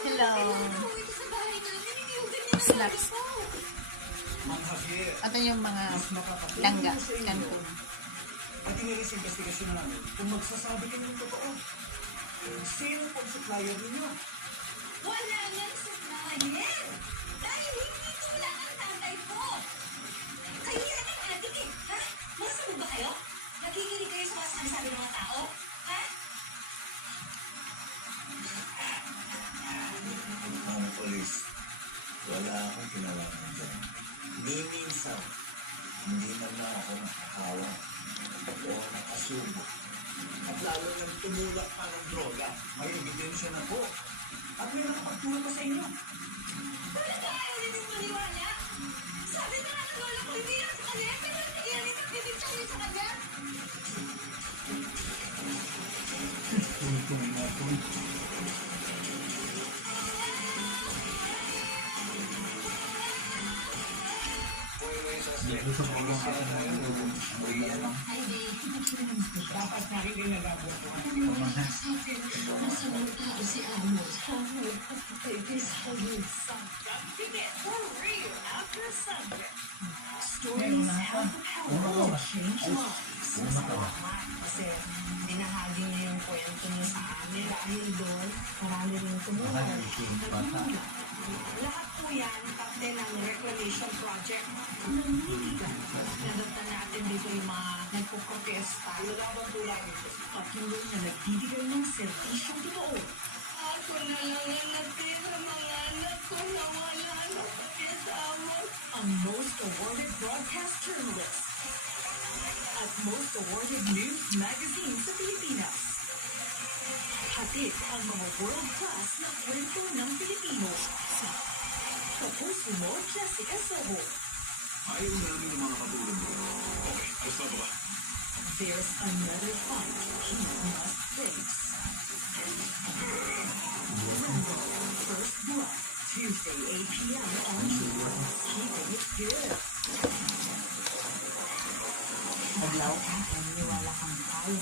Hello. Snacks. Ito yung mga langga. Canton. At inilis investigasyon namin kung magsasabi kayo ng totoo. Sino pong supplier ninyo? Wala nang supplier! Dahil hindi tulad ang tatay ko! Kayo yan ang adik eh, ha? Masama ba kayo? Nakikinig kayo sa mga sinasabi ng mga tao? Ha? Mga polis, wala akong kinalangan dyan. Ni minsan, hindi man lang ako nakakawa o nakasubo. At lalo nang tumulak pa ng droga, may ebidensya na po. At may nakapagtulak pa sa inyo. Talaga ayaw ninyong maniwala? Sabi na nga ng lola ko, hindi yan sa kanya, pero iyan yung pagbibigyan niyo sa kanya. Dapat nakikinig na po. Masamang tao si Amos. His whole subject. For real, after subject. Stories have the power to change lives. Salamat kasi binahagi niya yung kwento niya sa amin. Dahil doon, marami rin tumulong. Lahat po yan, parte ng reclamation project. Nadagtan natin dito yung mga nagpo-protesta. Lalaban po namin ito. Patuloy na nagbibigay ng serbisyong totoo. Ako na lang ang natira, mga anak ko na wala na pakisama. Ang most awarded broadcast journalist at most awarded news magazine sa Pilipinas. Hatid ang mga world-class na kwento ng Pilipino. Kapuso mo, Jessica Soho. Ayaw namin ng mga katulad mo. Okay, alas na ba? There's another fight he must face. Rumble, First Blood, Tuesday 8 p.m. on True. Keeping it good. Maglaw ka, naniniwala kang kaya